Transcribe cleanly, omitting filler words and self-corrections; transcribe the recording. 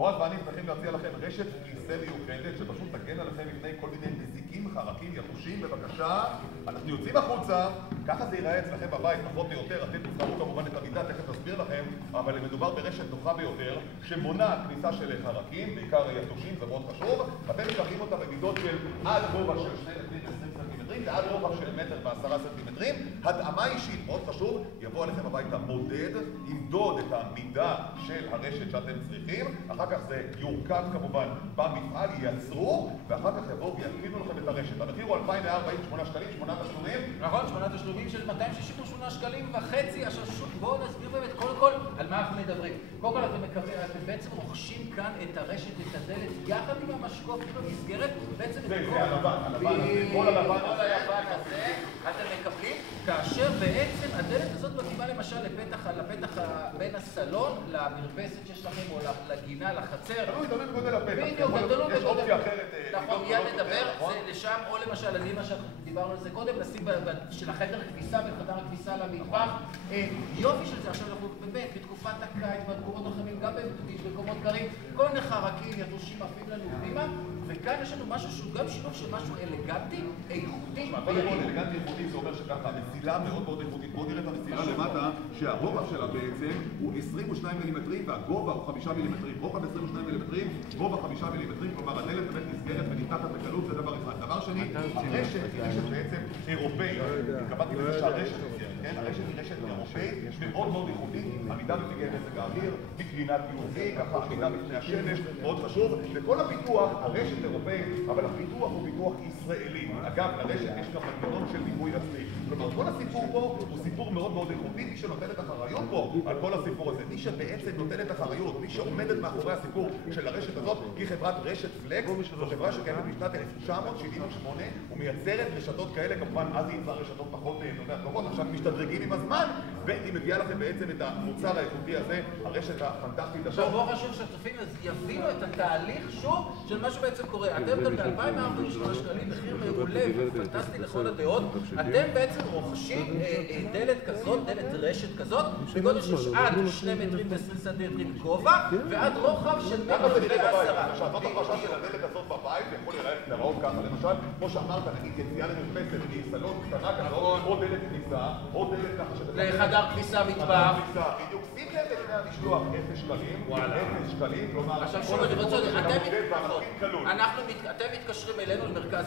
בועז ואני צריכים להציע לכם רשת כיסא מיוחדת שפשוט תגן עליכם מפני כל מיני מזיקים, חרקים, יתושים. בבקשה, אנחנו יוצאים החוצה, ככה זה ייראה אצלכם בבית, פחות או יותר. אתם תבחרו כמובן את המידה, תכף נסביר לכם, אבל מדובר ברשת נוחה ביותר שמונעת כניסה של חרקים, בעיקר יתושים, זה מאוד חשוב. אתם מקבלים אותה במידות של עד גובה של 2 מטרים ו-20 סנטימטרים ועד רוחב של 1 מטר ו10 סנטימטרים. התאמה אישית, מאוד חשוב, יבוא עליכם הביתה מודד, ימדוד את המידה של הרשת שאתם צריכים, אחר כך זה יורכב כמובן במפעל, ייצרו, ואחר כך יבואו ויתקינו לכם את הרשת. המחיר הוא 2,148 שקלים, 8 תשלומים. נכון, 8 תשלומים של 268 שקלים וחצי. עכשיו שוב, בואו נסביר באמת קודם כל על מה אנחנו מדברים. קודם כל אתם בעצם רוכשים כאן את הרשת, את הדלת, יחד עם המשקוף, עם המסגרת, בעצם זה הלבן, כל הלבן הזה אתם מקבלים, כאשר בעצם הדלת הזאת מתאימה למשל לפתח בין הסלון למרפסת שיש לכם, או לגינה, לחצר. תלוי גודל הפתח. בדיוק, תלוי יש אופציה אחרת. נכון, מיד נדבר, זה לשם, או למשל, אני מה שדיברנו על זה קודם, לשים של החדר כביסה, בין חדר הכביסה למטבח. יופי של זה, עכשיו אנחנו באמת, בתקופת הקיץ, במקומות החמים, גם במקומות קרים, כל מיני חרקים, יתושים עפים לנו פנימה, וכאן יש לנו משהו שהוא גם שילוב של משהו אלגנטי, איכותי. קודם כל, אלגנטי איכותי זה אומר שככה המסילה מאוד מאוד איכותית. בואו נראה את המסילה למטה, שהרוחב שלה בעצם הוא 22 מילימטרים והגובה הוא 5 מילימטרים. רוחב 22 מילימטרים, גובה 5 מילימטרים, כלומר הדלת באמת נסגרת ונפתחת בקלות, זה דבר אחד. דבר שני, הרשת היא רשת בעצם אירופאית. התכוונתי לזה שהרשת נסגרת, כן? הרשת היא רשת אירופאית, מאוד מאוד איכותית, עמידה בפגעי מזג האוויר, בקרינת UV, ככה עמידה בפני השמש, מאוד חשוב. וכל הפיתוח, הרשת אירופאית, אבל הפיתוח הוא פיתוח ישראלי. אגב, לרשת יש גם מנגנון של ניבוי עצמי. כלומר, כל הסיפור פה הוא סיפור מאוד מאוד איכותי. מי שנותן את האחריות פה על כל הסיפור הזה, מי שבעצם נותן את האחריות, מי שעומדת מאחורי הסיפור של הרשת הזאת, היא חברת רשת פלקס. זו חברה שקיימת בשנת 1978 ומייצרת רשתות כאלה. כמובן, אז היא יצרה רשתות פחות טובות, עכשיו משתדרגים עם הזמן, והיא מביאה לכם בעצם את המוצר האיכותי הזה, הרשת הפנטסטית הזאת. עכשיו בואו חשוב שהצופים יבינו את התהליך שוב של מה שבעצם קורה. אתם גם ב-2,148 שקלים, מחיר מעולה ופנטסטי לכל הדעות. אתם בעצם רוכשים דלת כזאת, דלת רשת כזאת, בגודל של עד 2 מטרים ו20 סנטימטרים גובה, ועד רוחב של 1.10 מטר. עכשיו, זאת הפרשה של הדלת הזאת בבית, יכול להיראות ככה, למשל, כמו שאמרת, נגיד יציאה למרפסת, מסלון קטנה כזאת, או דלת כניסה, או דלת ככה לחדר כביסה מטבח. בדיוק, שים לב לפני המשלוח 0 שקלים, 0 שקלים, כלומר, עכשיו שוב, אתם מתקשרים אלינו למרכז